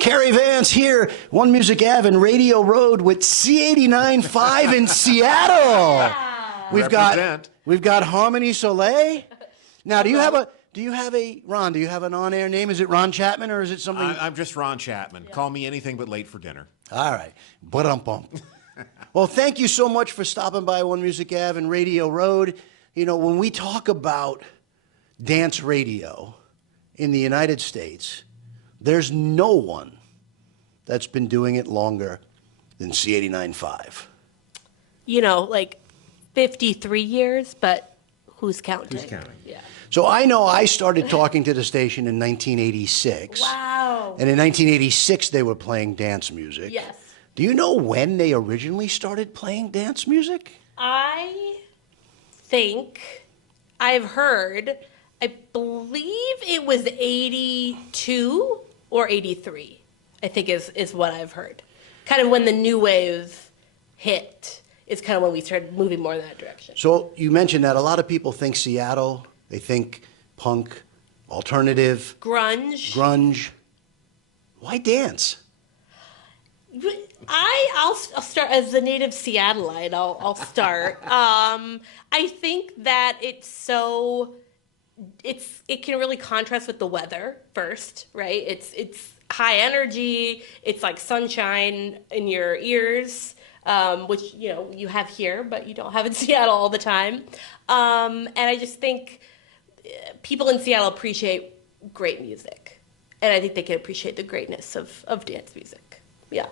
Cary, Vance here, One Music Ave and Radio Road with C89 5 in Seattle. Yeah. We've got Harmony Soleil. Now, do you have an on-air name? Is it Ron Chatman or is it something? I'm just Ron Chatman. Yeah. Call me anything but late for dinner. All right. Ba-dum-bum. Well, thank you so much for stopping by One Music Ave and Radio Road. You know, when we talk about dance radio in the United States, there's no one that's been doing it longer than C89 5. You know, like 53 years, but who's counting? Who's counting? Yeah. So I know I started talking to the station in 1986. Wow. And in 1986, they were playing dance music. Yes. Do you know when they originally started playing dance music? I think I've heard, I believe it was 82 or 83, I think is what I've heard. Kind of when the new wave hit is kind of when we started moving more in that direction. So you mentioned that a lot of people think Seattle, they think punk, alternative, Grunge. Why dance? I'll start as the native Seattleite. I'll start. I think that it can really contrast with the weather first, right? It's high energy. It's like sunshine in your ears, which you have here, but you don't have in Seattle all the time. And I just think people in Seattle appreciate great music, and I think they can appreciate the greatness of dance music. Yeah.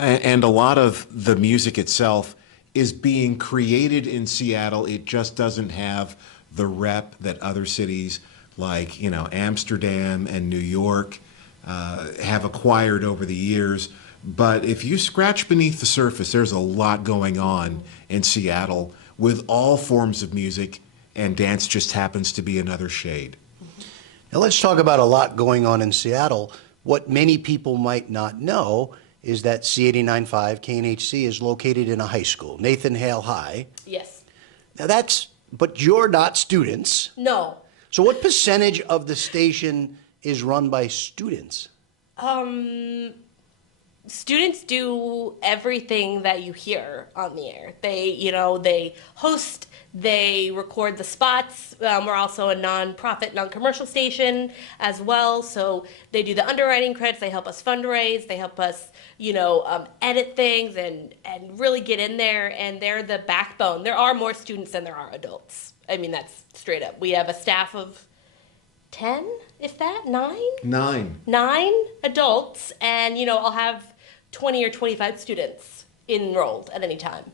And a lot of the music itself is being created in Seattle. It just doesn't have the rep that other cities like, Amsterdam and New York have acquired over the years. But if you scratch beneath the surface, there's a lot going on in Seattle with all forms of music, and dance just happens to be another shade. Now let's talk about a lot going on in Seattle. What many people might not know is that C89.5 KNHC is located in a high school, Nathan Hale High. Yes. Now but you're not students. No. So what percentage of the station is run by students? Students do everything that you hear on the air. They host, they record the spots. We're also a non-profit, non-commercial station as well. So they do the underwriting credits. They help us fundraise. They help us, edit things and really get in there. And they're the backbone. There are more students than there are adults. I mean, that's straight up. We have a staff of 10, if that, 9? 9 adults. And, I'll have 20 or 25 students enrolled at any time.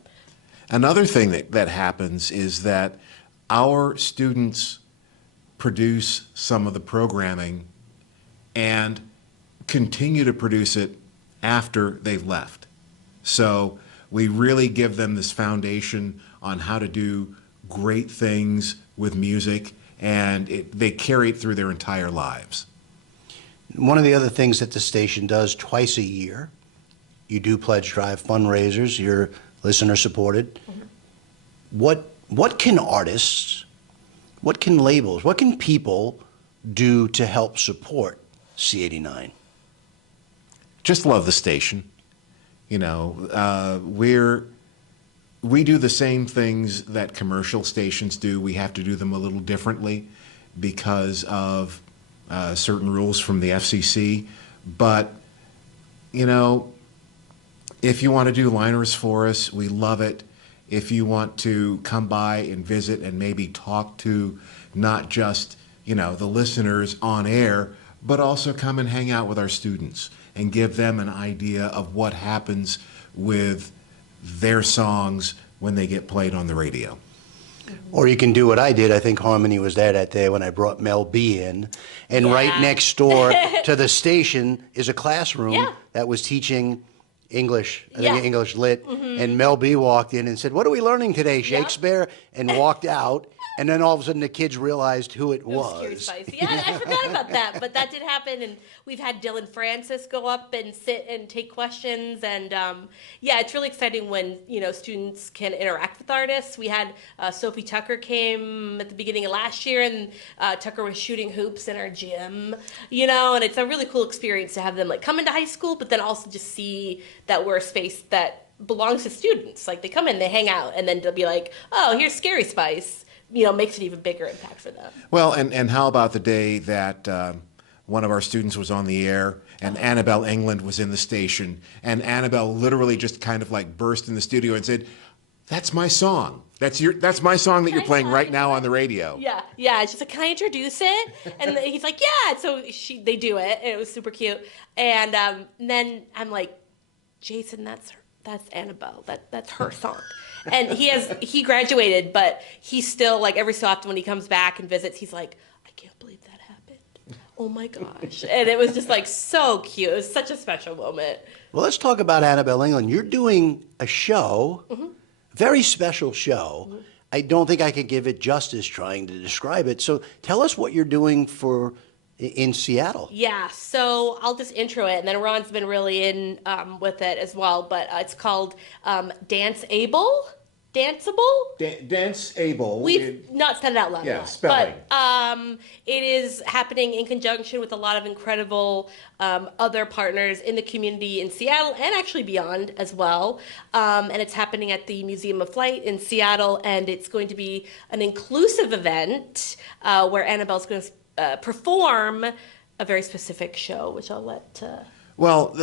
Another thing that happens is that our students produce some of the programming and continue to produce it after they've left. So we really give them this foundation on how to do great things with music, and they carry it through their entire lives. One of the other things that the station does twice a year, you do pledge drive fundraisers. You're listener supported. Mm-hmm. What can artists, what can labels, what can people do to help support C89? Just love the station. We do the same things that commercial stations do. We have to do them a little differently because of certain rules from the FCC. But, if you want to do liners for us, we love it. If you want to come by and visit and maybe talk to not just, the listeners on air, but also come and hang out with our students and give them an idea of what happens with their songs when they get played on the radio. Or you can do what I did. I think Harmony was there that day when I brought Mel B in. And right next door to the station is a classroom that was teaching English, I think English Lit. Mm-hmm. And Mel B walked in and said, "What are we learning today, Shakespeare?" And walked out. And then all of a sudden the kids realized who it was. Scary Spice. Yeah, I forgot about that, but that did happen. And we've had Dylan Francis go up and sit and take questions. And yeah, it's really exciting when, students can interact with artists. We had Sophie Tucker came at the beginning of last year, and Tucker was shooting hoops in our gym, and it's a really cool experience to have them like come into high school, but then also just see that we're a space that belongs to students. Like they come in, they hang out, and then they'll be like, oh, here's Scary Spice. Makes an even bigger impact for them. Well, and how about the day that one of our students was on the air and Annabelle England was in the station, and Annabelle literally just kind of like burst in the studio and said, "That's my song. That's my song that you're playing right now on the radio." Yeah. She's like, "Can I introduce it?" And he's like, "Yeah." So they do it, and it was super cute. And then I'm like, "Jason, that's Annabelle. That's her song." And he graduated, but he's still like every so often when he comes back and visits, he's like, "I can't believe that happened. Oh my gosh." And it was just like so cute. It was such a special moment. Well, let's talk about Annabelle England. You're doing a show, very special show. I don't think I could give it justice trying to describe it. So tell us what you're doing in Seattle. Yeah, so I'll just intro it, and then Ron's been really in with it as well. But it's called Danceable. Danceable. We've not said it out loud. Yeah, spelling. But it is happening in conjunction with a lot of incredible other partners in the community in Seattle and actually beyond as well. And it's happening at the Museum of Flight in Seattle, and it's going to be an inclusive event where Annabelle's going to perform a very specific show, which I'll let... Well,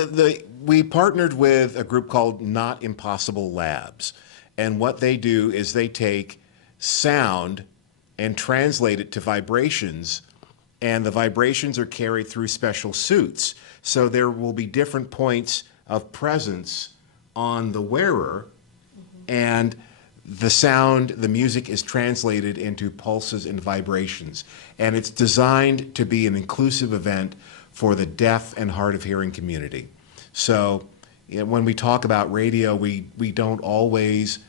we partnered with a group called Not Impossible Labs. And what they do is they take sound and translate it to vibrations, and the vibrations are carried through special suits. So there will be different points of presence on the wearer, and the sound, the music is translated into pulses and vibrations. And it's designed to be an inclusive event for the deaf and hard of hearing community. So when we talk about radio, we don't always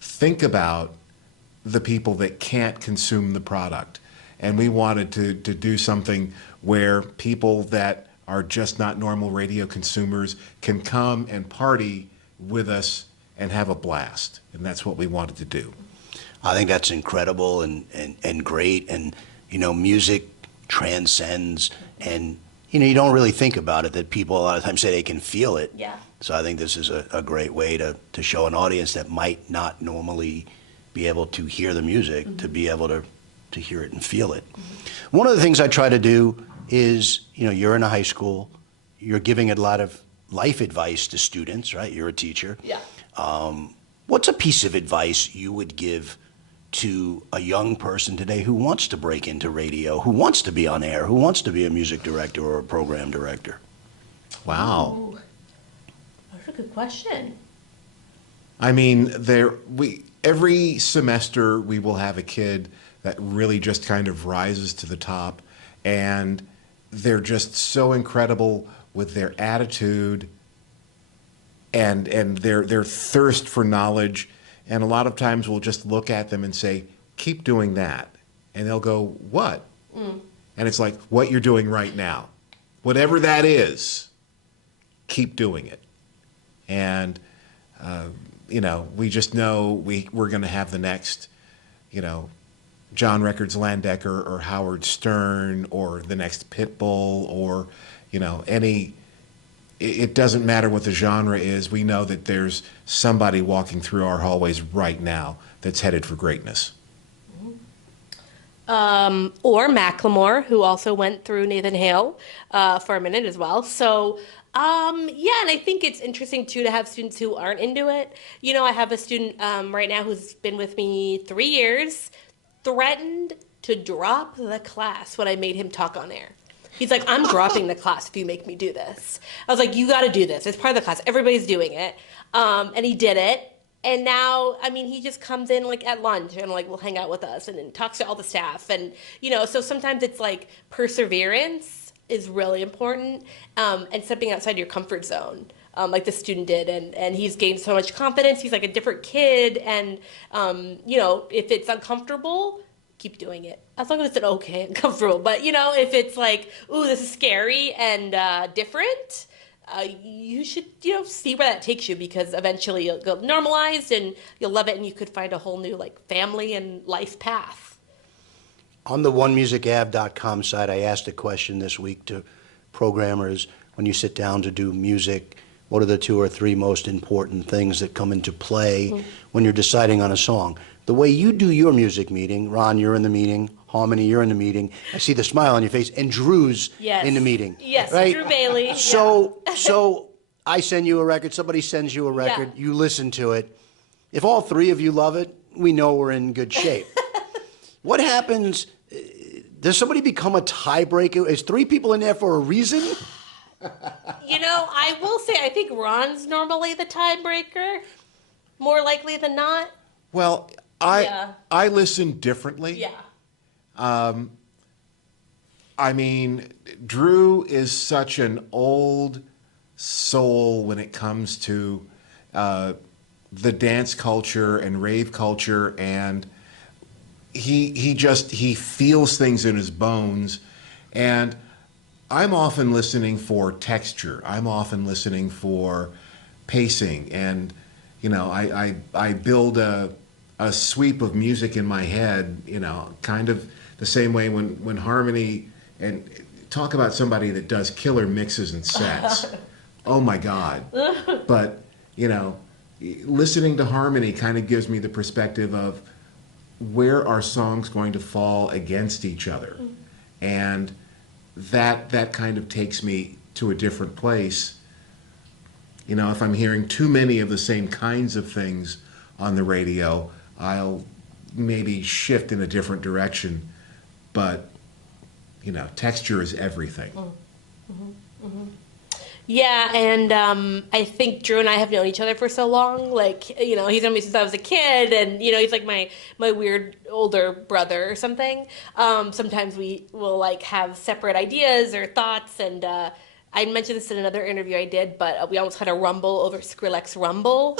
think about the people that can't consume the product. And we wanted to do something where people that are just not normal radio consumers can come and party with us and have a blast. And that's what we wanted to do. I think that's incredible and great. And, music transcends, and, you don't really think about it, that people a lot of times say they can feel it. Yeah. So I think this is a great way to show an audience that might not normally be able to hear the music, to be able to hear it and feel it. One of the things I try to do is, you're in a high school, you're giving a lot of life advice to students, right? You're a teacher. Yeah. What's a piece of advice you would give to a young person today who wants to break into radio, who wants to be on air, who wants to be a music director or a program director? Wow. Ooh. That's a good question. I mean, every semester we will have a kid that really just kind of rises to the top, and they're just so incredible with their attitude and their thirst for knowledge. And a lot of times we'll just look at them and say, "Keep doing that." And they'll go, "What?" And it's like, what you're doing right now. Whatever that is, keep doing it. And, we just know we're going to have the next, John Records Landecker or Howard Stern or the next Pitbull or, it doesn't matter what the genre is. We know that there's somebody walking through our hallways right now that's headed for greatness. Or Macklemore, who also went through Nathan Hale for a minute as well. So, and I think it's interesting, too, to have students who aren't into it. I have a student right now who's been with me 3 years, threatened to drop the class when I made him talk on air. He's like, "I'm dropping the class if you make me do this." I was like, "You got to do this. It's part of the class. Everybody's doing it." And he did it. And now, he just comes in like at lunch and will hang out with us and then talks to all the staff. And, so sometimes it's like perseverance is really important, and stepping outside your comfort zone, like the student did. And he's gained so much confidence. He's like a different kid. And, if it's uncomfortable, keep doing it. As long as it's an okay and comfortable. But, you know, if it's like, ooh, this is scary and different, you should, you know, see where that takes you, because eventually you'll go normalized and you'll love it, and you could find a whole new, like, family and life path. On the onemusicave.com site, I asked a question this week to programmers. When you sit down to do music, what are the 2 or 3 most important things that come into play when you're deciding on a song? The way you do your music meeting, Ron, you're in the meeting, Harmony, you're in the meeting. I see the smile on your face, and Drew's in the meeting. Yes, right? Drew Bailey. So I send you a record, somebody sends you a record, you listen to it. If all 3 of you love it, we know we're in good shape. What happens? Does somebody become a tiebreaker? Is 3 people in there for a reason? You know, I will say, I think Ron's normally the tiebreaker, more likely than not. Well, I listen differently. Yeah. I mean, Drew is such an old soul when it comes to the dance culture and rave culture, and he feels things in his bones. And I'm often listening for texture. I'm often listening for pacing, and you know, I build a sweep of music in my head, you know, kind of the same way when Harmony, and talk about somebody that does killer mixes and sets. Oh my God. But, you know, listening to Harmony kind of gives me the perspective of where are songs going to fall against each other. And that kind of takes me to a different place. You know, if I'm hearing too many of the same kinds of things on the radio, I'll maybe shift in a different direction. But, you know, texture is everything. Yeah, and I think Drew and I have known each other for so long. Like, you know, he's known me since I was a kid, and, you know, he's like my weird older brother or something. Sometimes we will, like, have separate ideas or thoughts, and I mentioned this in another interview I did, but we almost had a rumble over Skrillex Rumble.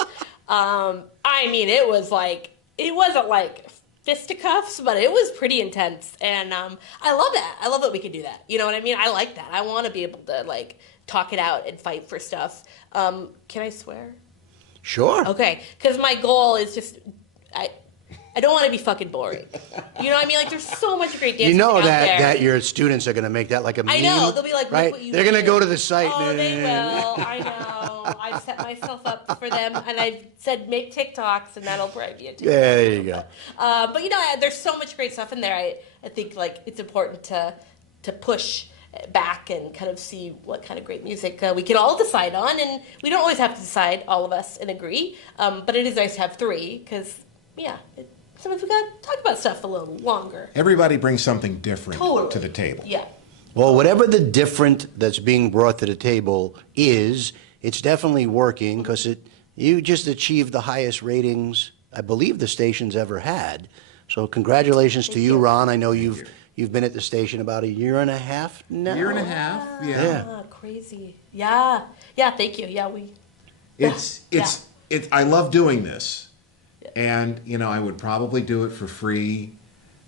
I mean, it was like, it wasn't like fisticuffs, but it was pretty intense, and I love that. I love that we could do that. You know what I mean? I like that. I want to be able to, like, talk it out and fight for stuff. Can I swear? Sure. Okay, because my goal is just, I don't want to be fucking boring. You know what I mean? Like, there's so much great dance You know music out that, there. that your students are going to make that like a meme. I know. They'll be like, right? look what you They're going to did. go to the site. Oh, they will. I know. I've set myself up for them, and I've said make TikToks, and that'll probably be a TikTok. Yeah, there you go. But, you know, there's so much great stuff in there. I think, like, it's important to push back and kind of see what kind of great music we can all decide on. And we don't always have to decide, all of us, and agree. But it is nice to have 3, because, yeah, sometimes we got to talk about stuff a little longer. Everybody brings something different Totally. to the table. Yeah. Well, whatever the different that's being brought to the table is, it's definitely working, because you just achieved the highest ratings I believe the station's ever had. So congratulations to you, Ron. I know you've been at the station about 1.5 years now. Year and a half, yeah. Yeah. Crazy. Yeah. Yeah, thank you. Yeah, I love doing this. And, you know, I would probably do it for free,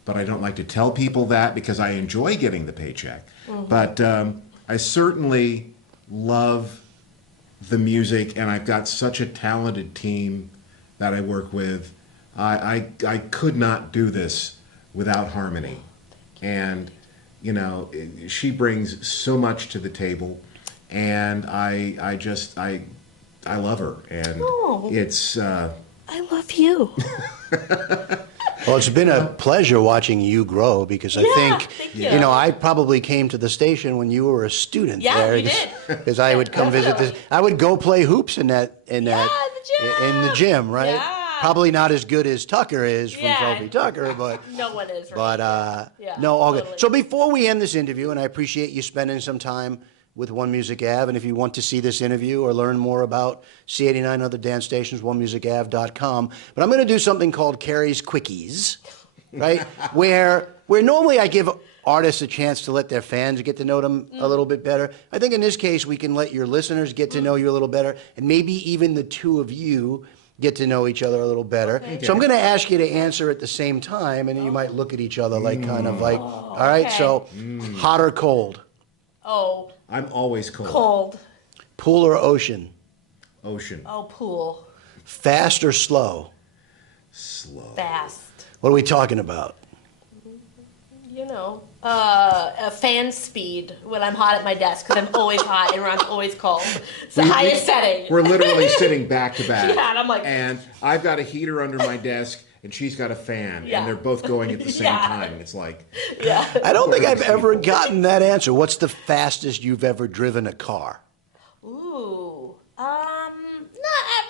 but I don't like to tell people that because I enjoy getting the paycheck. But I certainly love the music, and I've got such a talented team that I work with. I could not do this without Harmony. And, you know, she brings so much to the table, and I love her. And it's... I love you. Well, it's been a pleasure watching you grow, because I think, thank you you. know, I probably came to the station when you were a student Yeah, there. you did. Because I would come visit this. Definitely. I would go play hoops in the gym, right? Yeah. Probably not as good as Tucker is from Yeah. Trophy Tucker, but No one is, right? but Yeah, no, all totally. good. So before we end this interview, and I appreciate you spending some time with One Music Ave, and if you want to see this interview or learn more about C89 and other dance stations, onemusicave.com. But I'm going to do something called Cary's Quickies, right? where normally I give artists a chance to let their fans get to know them a little bit better. I think in this case we can let your listeners get to know you a little better, and maybe even the 2 of you get to know each other a little better. Okay. So I'm going to ask you to answer at the same time, and then you might look at each other like kind of like, all right, okay. so hot or cold? Oh, I'm always cold. cold. Pool or ocean? Ocean. Oh, pool. Fast or slow? Slow. Fast. What are we talking about? You know, a fan speed when I'm hot at my desk because I'm always hot and Ron's always cold. It's the highest setting. We're literally sitting back to back. Yeah, and I'm like- and I've got a heater under my desk, and she's got a fan, Yeah. and they're both going at the same Yeah. time. It's like, Yeah. I don't think I've ever gotten that answer. What's the fastest you've ever driven a car? Ooh.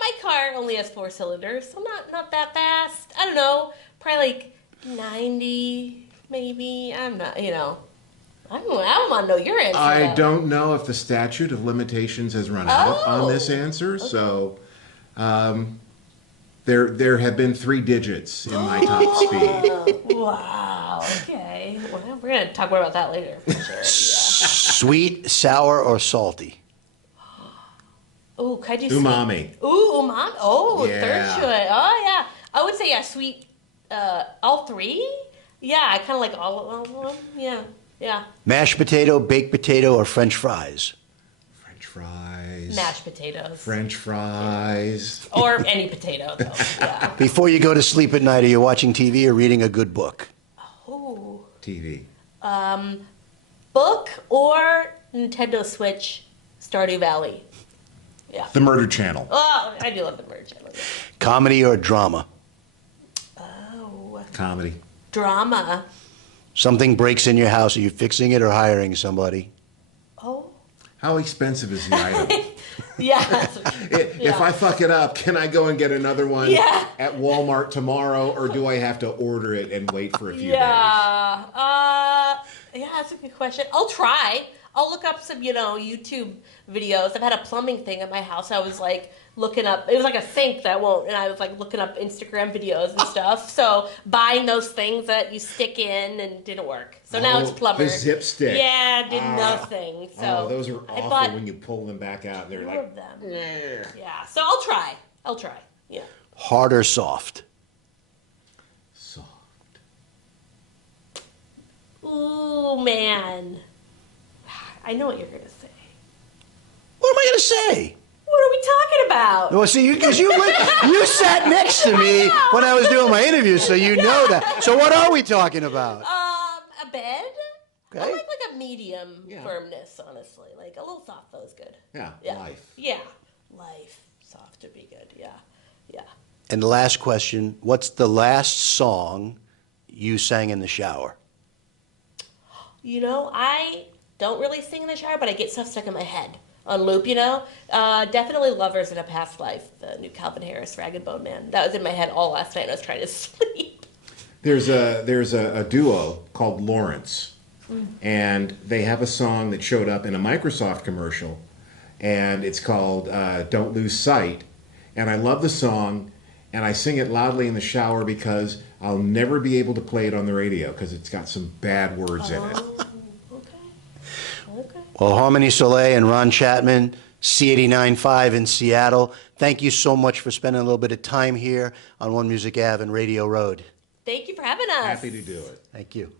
My car only has 4 cylinders, so not that fast. I don't know, probably like 90, maybe. I'm not, I don't want to know your answer. I though. don't know if the statute of limitations has run out on this Oh, answer, so there have been 3 digits in my top speed. Wow. Okay. Well, we're gonna talk more about that later for sure. Yeah. Sweet, sour, or salty? Ooh, could I do Umami. Sweet? Ooh, umami. Oh, Yeah. third choice. Oh, yeah. I would say sweet. All 3. Yeah, I kind of like all of them. Yeah. Mashed potato, baked potato, or French fries? French fries. Mashed potatoes. French fries. Or any potato, though. Yeah. Before you go to sleep at night, are you watching TV or reading a good book? Ooh. TV. Book or Nintendo Switch, Stardew Valley. Yeah. The Murder Channel. Oh, I do love the merge. I love it. Comedy or drama? Oh, Comedy. drama. Something breaks in your house. Are you fixing it or hiring somebody? Oh. How expensive is the item? Yeah. That's If I fuck it up, can I go and get another one Yeah. at Walmart tomorrow, or do I have to order it and wait for a few days? Yeah. Yeah, that's a good question. I'll try. I'll look up some, YouTube videos. I've had a plumbing thing at my house. I was like looking up. It was like a sink that won't, and I was like looking up Instagram videos and stuff. So buying those things that you stick in and didn't work. So now it's plumber. The zip stick. Yeah, did nothing. So Oh, those are I awful bought when you pull them back out. They're 2 like, of them. Yeah. So I'll try. Yeah. Hard or soft? soft. Ooh, man. I know what you're going to say. What am I going to say? What are we talking about? Well, see, because you sat next to me when I was doing my interview, so you know that. So what are we talking about? A bed? Okay. I like a medium firmness, honestly. Like a little soft though is good. Yeah, Yeah. life. Yeah. Life. Soft would be good. Yeah. Yeah. And the last question, what's the last song you sang in the shower? I don't really sing in the shower, but I get stuff stuck in my head on loop, Definitely Lovers in a Past Life, the new Calvin Harris, Ragged Bone Man. That was in my head all last night and I was trying to sleep. There's a duo called Lawrence, and they have a song that showed up in a Microsoft commercial, and it's called Don't Lose Sight. And I love the song, and I sing it loudly in the shower because I'll never be able to play it on the radio because it's got some bad words in it. Okay. Well, Harmony Soleil and Ron Chatman, C89.5 in Seattle, thank you so much for spending a little bit of time here on One Music Ave and Radio Road. Thank you for having us. Happy to do it. Thank you.